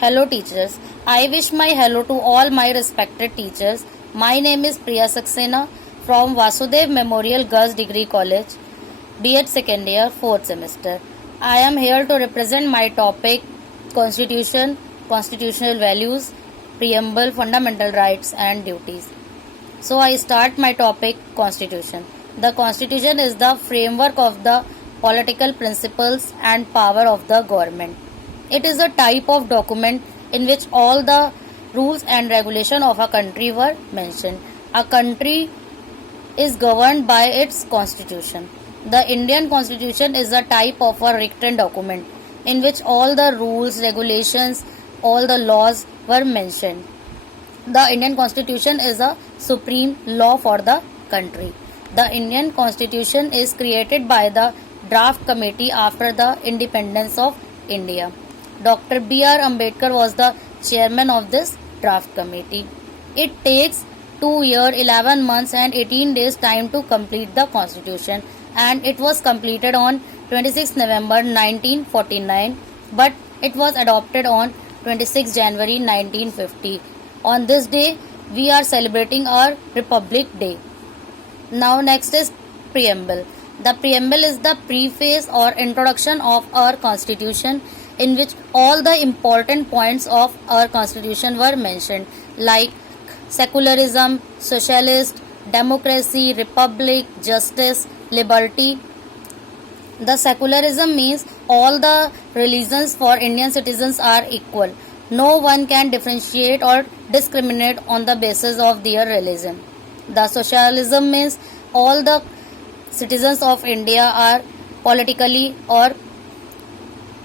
Hello teachers. I wish my hello to all my respected teachers. My name is Priya Saxena from Vasudev Memorial Girls Degree College, B.Ed second year, 4th semester. I am here to represent my topic Constitution, Constitutional Values, Preamble, Fundamental Rights and Duties. So I start my topic Constitution. The Constitution is the framework of the political principles and power of the government. It is a type of document in which all the rules and regulation of a country were mentioned. A country is governed by its constitution. The Indian Constitution is a type of a written document in which all the rules, regulations, all the laws were mentioned. The Indian Constitution is a supreme law for the country. The Indian Constitution is created by the draft committee after the independence of India. Dr. B.R. Ambedkar was the chairman of this draft committee. It takes 2 years, 11 months and 18 days time to complete the constitution, and it was completed on 26 November 1949, but it was adopted on 26 January 1950. On this day, we are celebrating our Republic Day. Now next is Preamble. The Preamble is the preface or introduction of our constitution, in which all the important points of our constitution were mentioned, like secularism, socialist, democracy, republic, justice, liberty. The secularism means all the religions for Indian citizens are equal. No one can differentiate or discriminate on the basis of their religion. The socialism means all the citizens of India are politically or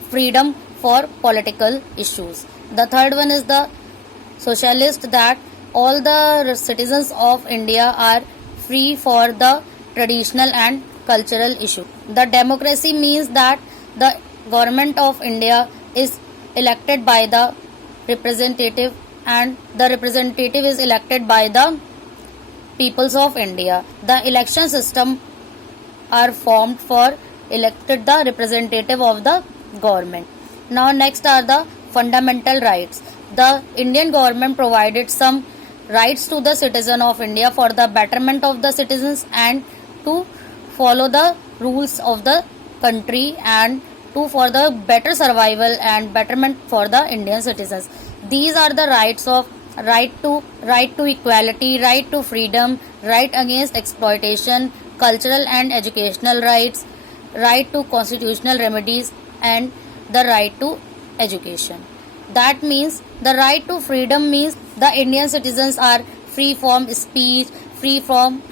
freedom for political issues. The third one is the socialist, that all the citizens of India are free for the traditional and cultural issue. The democracy means that the government of India is elected by the representative, and the representative is elected by the peoples of India. The election system are formed for elected the representative of the government. Now next are the fundamental rights. The Indian government provided some rights to the citizen of India for the betterment of the citizens and to follow the rules of the country and to for the better survival and betterment for the Indian citizens. These are the rights of right to equality, right to freedom, right against exploitation, cultural and educational rights, right to constitutional remedies, and the right to education. That means the right to freedom means the Indian citizens are free from speech, free from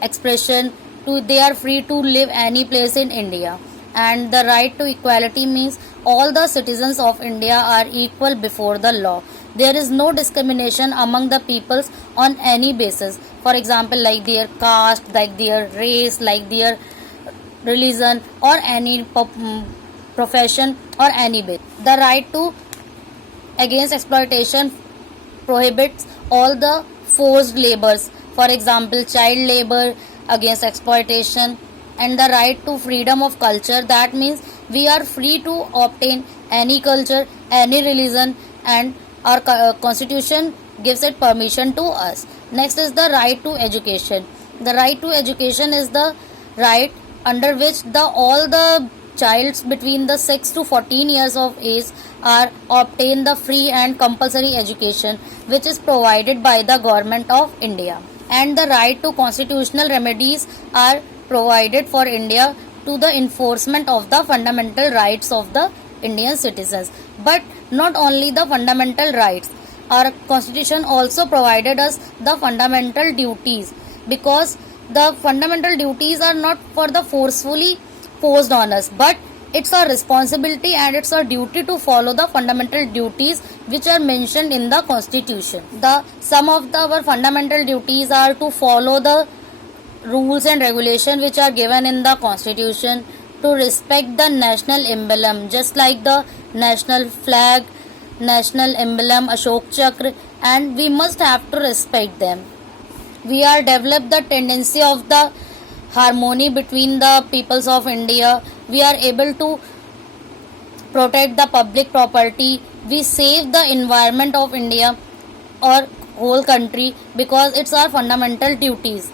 expression, they are free to live any place in India. And the right to equality means all the citizens of India are equal before the law. There is no discrimination among the peoples on any basis. For example, like their caste, like their race, like their religion, or any profession or any bit. The right to against exploitation prohibits all the forced labors, for example child labor, against exploitation. And the right to freedom of culture, that means we are free to obtain any culture, any religion, and our constitution gives it permission to us. Next is the right to education. The right to education is the right under which all the childs between the 6 to 14 years of age are obtain the free and compulsory education which is provided by the government of India. And the right to constitutional remedies are provided for India to the enforcement of the fundamental rights of the Indian citizens. But not only the fundamental rights, our constitution also provided us the fundamental duties, because the fundamental duties are not for the forcefully posed on us, but it's our responsibility and it's our duty to follow the fundamental duties which are mentioned in the constitution. Some of our fundamental duties are to follow the rules and regulations which are given in the constitution, to respect the national emblem just like the national flag, national emblem, Ashok Chakra, and we must have to respect them. We are developed the tendency of the harmony between the peoples of India. We are able to protect the public property, we save the environment of India or whole country, because it's our fundamental duties.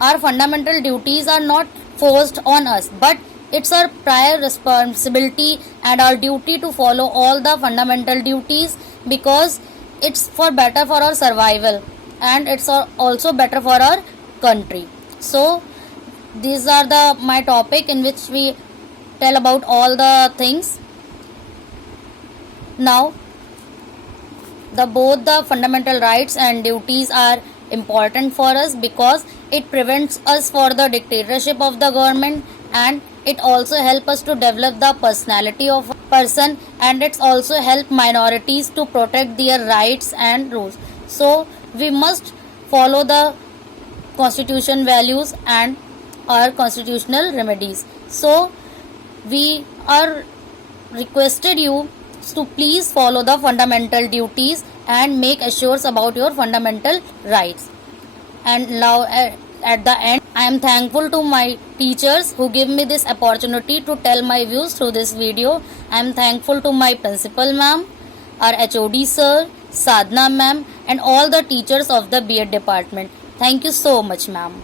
Our fundamental duties are not forced on us, but it's our prior responsibility and our duty to follow all the fundamental duties, because it's for better for our survival and it's also better for our country. So these are the my topic in which we tell about all the things. Now both the fundamental rights and duties are important for us, because it prevents us for the dictatorship of the government, and it also help us to develop the personality of a person, and it's also help minorities to protect their rights and rules. So we must follow the constitution values and our constitutional remedies. So we are requested you to please follow the fundamental duties and make assures about your fundamental rights. And now at the end, I am thankful to my teachers who give me this opportunity to tell my views through this video. I am thankful to my principal ma'am, our HOD sir, Sadhna ma'am, and all the teachers of the B.Ed department. Thank you so much, ma'am.